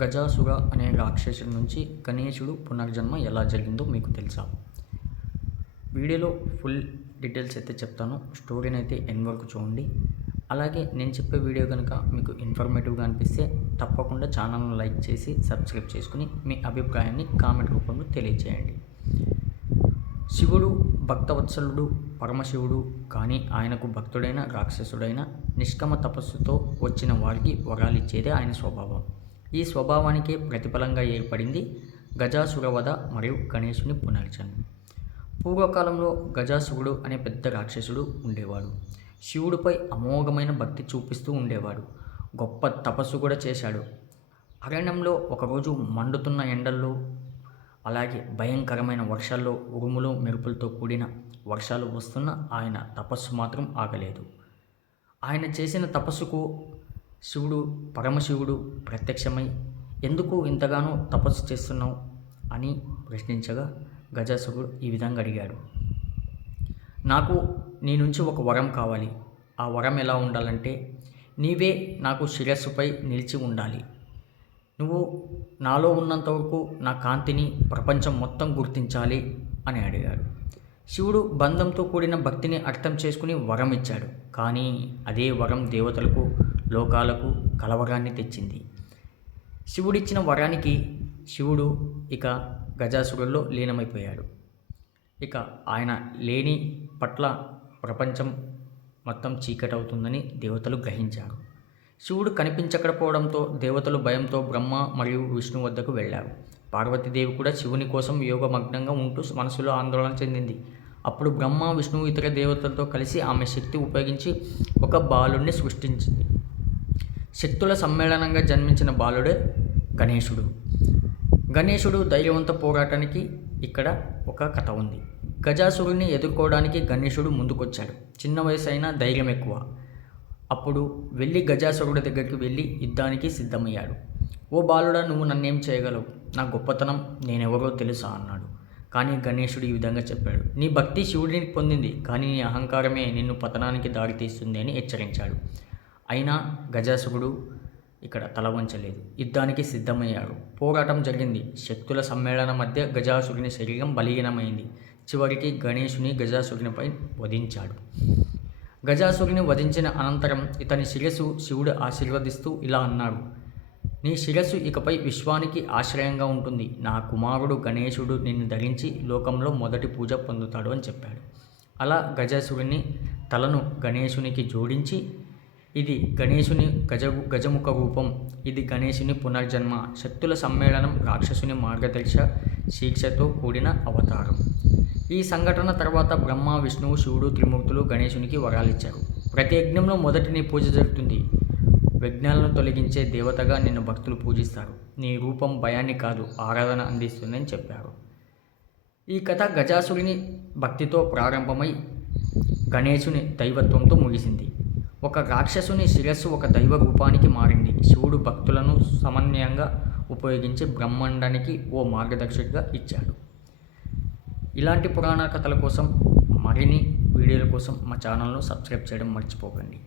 గజాసుర అనే రాక్షసుడి నుంచి గణేశుడు పునర్జన్మ ఎలా జరిగిందో మీకు తెలుసా? వీడియోలో ఫుల్ డీటెయిల్స్ అయితే చెప్తాను. స్టోరీని అయితే ఎన్ వరకు చూడండి. అలాగే నేను చెప్పే వీడియో కనుక మీకు ఇన్ఫర్మేటివ్గా అనిపిస్తే తప్పకుండా ఛానల్ను లైక్ చేసి సబ్స్క్రైబ్ చేసుకుని మీ అభిప్రాయాన్ని కామెంట్ రూపంలో తెలియజేయండి శివుడు భక్తవత్సలుడు పరమశివుడు కానీ ఆయనకు భక్తుడైన రాక్షసుడైన నిష్కమ తపస్సుతో వచ్చిన వారికి వరాలు ఇచ్చేదే ఆయన స్వభావం. ఈ స్వభావానికే ప్రతిఫలంగా ఏర్పడింది గజాసురవధ మరియు గణేశుని పునర్జన్మ. పూర్వకాలంలో గజాసురుడు అనే పెద్ద రాక్షసుడు ఉండేవాడు. శివుడిపై అమోఘమైన భక్తి చూపిస్తూ ఉండేవాడు. గొప్ప తపస్సు కూడా చేశాడు. అరణ్యంలో ఒకరోజు మండుతున్న ఎండల్లో అలాగే భయంకరమైన వర్షాల్లో ఉరుములు మెరుపులతో కూడిన వర్షాలు వస్తున్న ఆయన తపస్సు మాత్రం ఆగలేదు. ఆయన చేసిన తపస్సుకు శివుడు పరమశివుడు ప్రత్యక్షమై ఎందుకు ఇంతగానో తపస్సు చేస్తున్నావు అని ప్రశ్నించగా గజాసురుడు ఈ విధంగా అడిగాడు. నాకు నీ నుంచి ఒక వరం కావాలి. ఆ వరం ఎలా ఉండాలంటే నీవే నాకు శిరస్సుపై నిలిచి ఉండాలి. నువ్వు నాలో ఉన్నంత వరకు నా కాంతిని ప్రపంచం మొత్తం గుర్తించాలి అని అడిగాడు. శివుడు బంధంతో కూడిన భక్తిని అర్థం చేసుకుని వరం ఇచ్చాడు. కానీ అదే వరం దేవతలకు లోకాలకు కలవరాన్ని తెచ్చింది. శివుడిచ్చిన వరానికి శివుడు ఇక గజాసురుల్లో లీనమైపోయాడు. ఇక ఆయన లేని పట్ల ప్రపంచం మొత్తం చీకటవుతుందని దేవతలు గ్రహించారు. శివుడు కనిపించకపోవడంతో దేవతలు భయంతో బ్రహ్మ మరియు విష్ణు వద్దకు వెళ్ళారు. పార్వతీదేవి కూడా శివుని కోసం యోగమగ్నంగా ఉంటూ మనసులో ఆందోళన చెందింది. అప్పుడు బ్రహ్మ విష్ణువు ఇతర దేవతలతో కలిసి ఆమె శక్తి ఉపయోగించి ఒక బాలుణ్ణి సృష్టించింది. శక్తుల సమ్మేళనంగా జన్మించిన బాలుడే గణేశుడు. గణేశుడు ధైర్యవంత పోరాటానికి ఇక్కడ ఒక కథ ఉంది. గజాసురుని ఎదుర్కోవడానికి గణేశుడు ముందుకొచ్చాడు. చిన్న వయసు అయినా ధైర్యం ఎక్కువ. అప్పుడు వెళ్ళి గజాసురుడి దగ్గరికి వెళ్ళి యుద్ధానికి సిద్ధమయ్యాడు. ఓ బాలుడా నువ్వు నన్నేం చేయగలవు? నా గొప్పతనం నేనెవరో తెలుసా అన్నాడు. కానీ గణేశుడు ఈ విధంగా చెప్పాడు. నీ భక్తి శివుడిని పొందింది కానీ నీ అహంకారమే నిన్ను పతనానికి దారితీస్తుంది అని హెచ్చరించాడు. అయినా గజాసురుడు ఇక్కడ తల వంచలేదు. యుద్ధానికి సిద్ధమయ్యాడు. పోరాటం జరిగింది. శక్తుల సమ్మేళన మధ్య గజాసురుని శరీరం బలీనమైంది చివరికి గణేశుని గజాసురునిపై వధించాడు. గజాసురుని వధించిన అనంతరం ఇతని శిరస్సు శివుడు ఆశీర్వదిస్తూ ఇలా అన్నాడు. నీ శిరస్సు ఇకపై విశ్వానికి ఆశ్రయంగా ఉంటుంది. నా కుమారుడు గణేశుడు నిన్ను ధరించి లోకంలో మొదటి పూజ పొందుతాడు అని చెప్పాడు. అలా గజాసురుని తలను గణేశునికి జోడించి ఇది గణేశుని గజ గజముఖ రూపం. ఇది గణేశుని పునర్జన్మ. శక్తుల సమ్మేళనం రాక్షసుని మార్గదర్శ శీర్షతో కూడిన అవతారం. ఈ సంఘటన తర్వాత బ్రహ్మ విష్ణువు శివుడు త్రిమూర్తులు గణేశునికి వరాలిచ్చారు. ప్రతి యజ్ఞంలో మొదటి నీ పూజ జరుగుతుంది. విఘ్నాలను తొలగించే దేవతగా నిన్ను భక్తులు పూజిస్తారు. నీ రూపం భయాన్ని కాదు ఆరాధన అందిస్తుందని చెప్పారు. ఈ కథ గజాసుడిని భక్తితో ప్రారంభమై గణేశుని దైవత్వంతో ముగిసింది. ఒక రాక్షసుని శిరస్సు ఒక దైవ రూపానికి మారింది. శివుడు భక్తులను సమన్వయంగా ఉపయోగించి బ్రహ్మాండానికి ఓ మార్గదర్శకుడిగా ఇచ్చాడు. ఇలాంటి పురాణ కథల కోసం మరిన్ని వీడియోల కోసం మా ఛానల్ను సబ్స్క్రైబ్ చేయడం మర్చిపోకండి.